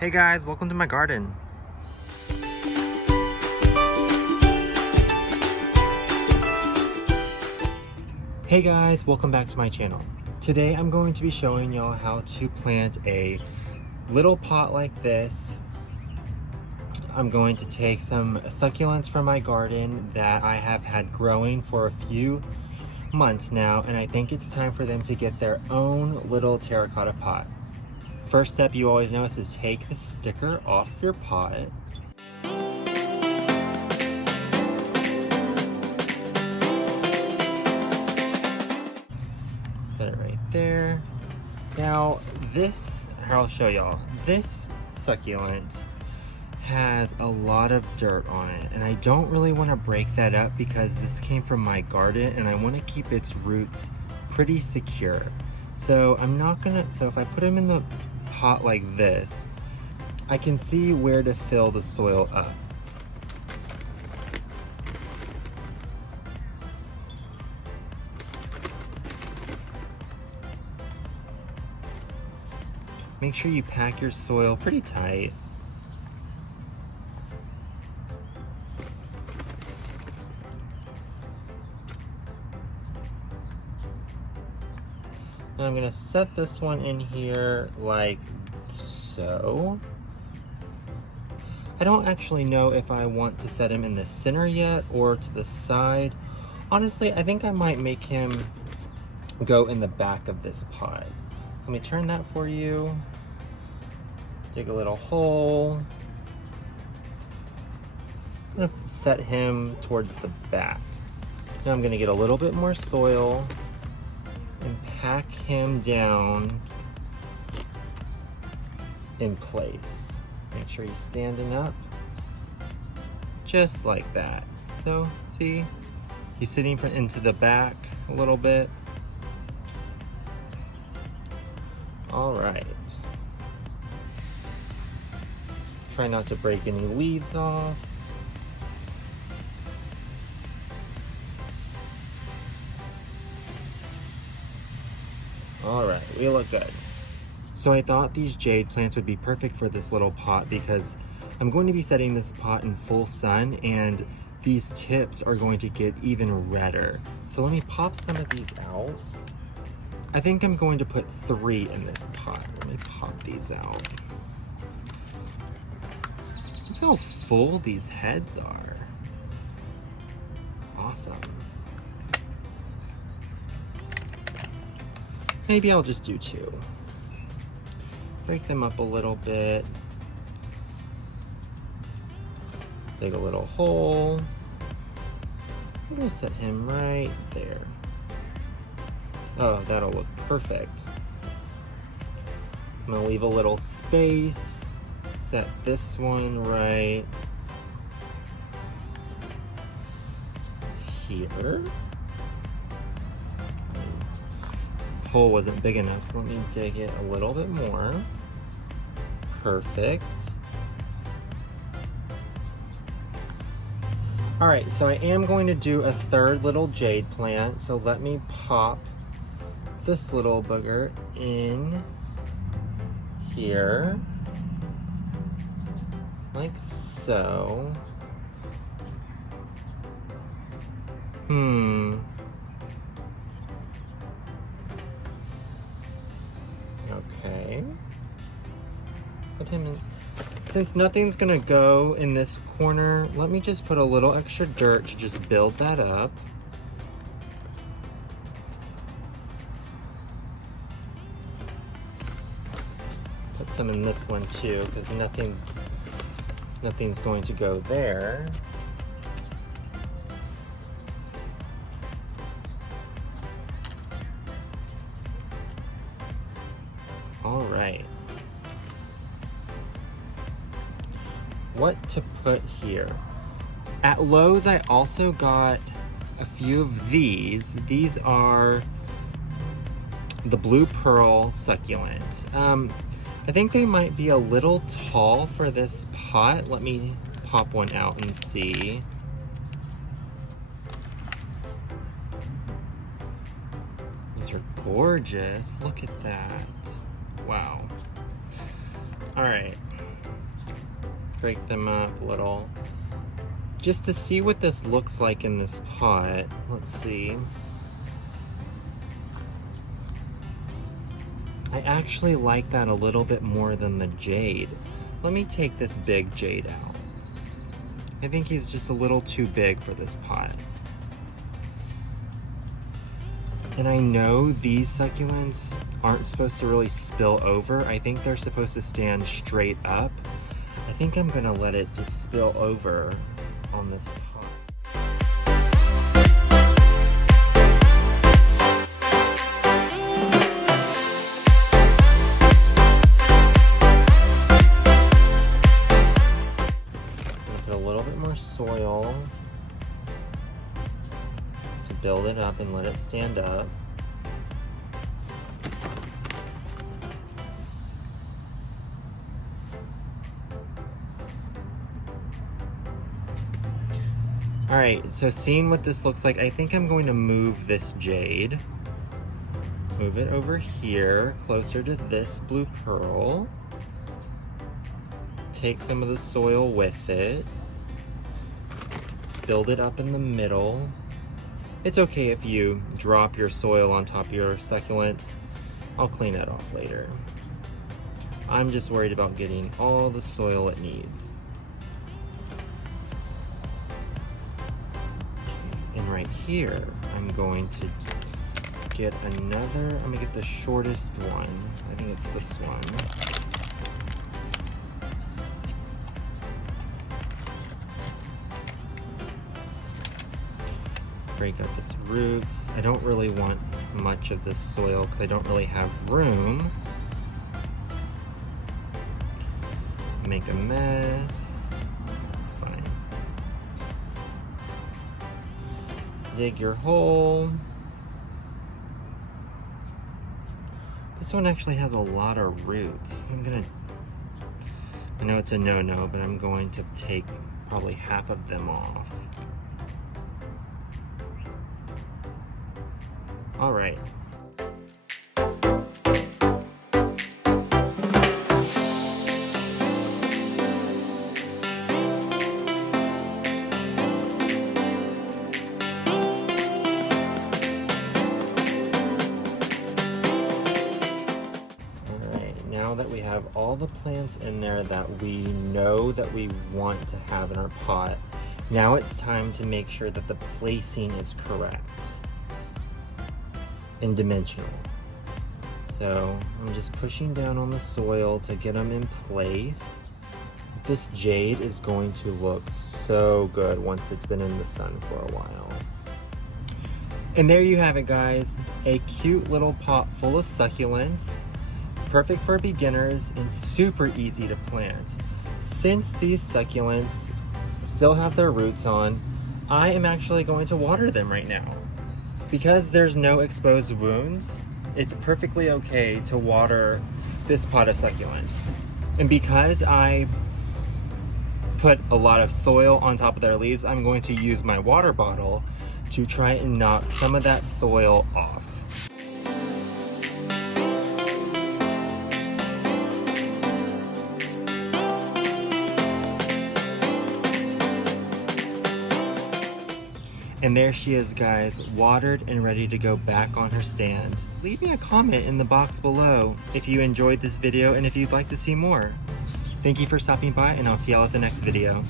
Hey guys, welcome to my garden. Hey guys, welcome back to my channel. Today I'm going to be showing y'all how to plant a little pot like this. I'm going to take some succulents from my garden that I have had growing for a few months now, and I think it's time for them to get their own little terracotta pot. First step you always notice is take the sticker off your pot. Set it right there. Now this, I'll show y'all, this succulent has a lot of dirt on it, and I don't really want to break that up because this came from my garden and I want to keep its roots pretty secure. So I'm not gonna, so if I put them in the pot like this, I can see where to fill the soil up. Make sure you pack your soil pretty tight. And I'm gonna set this one in here like so. I don't actually know if I want to set him in the center yet or to the side. Honestly, I think I might make him go in the back of this pot. Let me turn that for you. Dig a little hole. I'm gonna set him towards the back. Now I'm gonna get a little bit more soil and pack him down in place. Make sure he's standing up, just like that. So, see, he's sitting into the back a little bit. All right. Try not to break any leaves off. All right, we look good. So I thought these jade plants would be perfect for this little pot because I'm going to be setting this pot in full sun and these tips are going to get even redder. So let me pop some of these out. I think I'm going to put 3 in this pot. Let me pop these out. Look how full these heads are. Awesome. Maybe I'll just do 2. Break them up a little bit. Dig a little hole. I'm gonna set him right there. Oh, that'll look perfect. I'm gonna leave a little space. Set this one right here. Hole wasn't big enough, so let me dig it a little bit more. Perfect. All right, so I am going to do a 3rd little jade plant, so let me pop this little booger in here, like so. Okay. Put him in. Since nothing's gonna go in this corner, let me just put a little extra dirt to just build that up. Put some in this one too, because nothing's going to go there. All right. What to put here? At Lowe's, I also got a few of these. These are the Blue Pearl succulent. I think they might be a little tall for this pot. Let me pop one out and see. These are gorgeous. Look at that. Wow. All right. break them up a little. Just to see what this looks like in this pot. Let's see. I actually like that a little bit more than the jade. Let me take this big jade out. I think he's just a little too big for this pot. And I know these succulents aren't supposed to really spill over. I think they're supposed to stand straight up. I think I'm gonna let it just spill over on this pot. Put a little bit more soil to build it up and let it stand up. All right, so seeing what this looks like, I think I'm going to move this jade. Move it over here, closer to this blue pearl. Take some of the soil with it. Build it up in the middle. It's okay if you drop your soil on top of your succulents. I'll clean that off later. I'm just worried about getting all the soil it needs. And right here, I'm going to get another, I'm gonna get the shortest one. I think it's this one. Break up its roots. I don't really want much of this soil because I don't really have room. Make a mess. It's fine. Dig your hole. This one actually has a lot of roots. I know it's a no-no, but I'm going to take probably half of them off. All right. Now that we have all the plants in there that we know that we want to have in our pot, now it's time to make sure that the placing is correct and dimensional. So I'm just pushing down on the soil to get them in place. This jade is going to look so good once it's been in the sun for a while. And there you have it, guys. A cute little pot full of succulents. Perfect for beginners and super easy to plant. Since these succulents still have their roots on, I am actually going to water them right now. Because there's no exposed wounds, it's perfectly okay to water this pot of succulents. And because I put a lot of soil on top of their leaves, I'm going to use my water bottle to try and knock some of that soil off. And there she is, guys, watered and ready to go back on her stand. Leave me a comment in the box below if you enjoyed this video and if you'd like to see more. Thank you for stopping by, and I'll see y'all at the next video.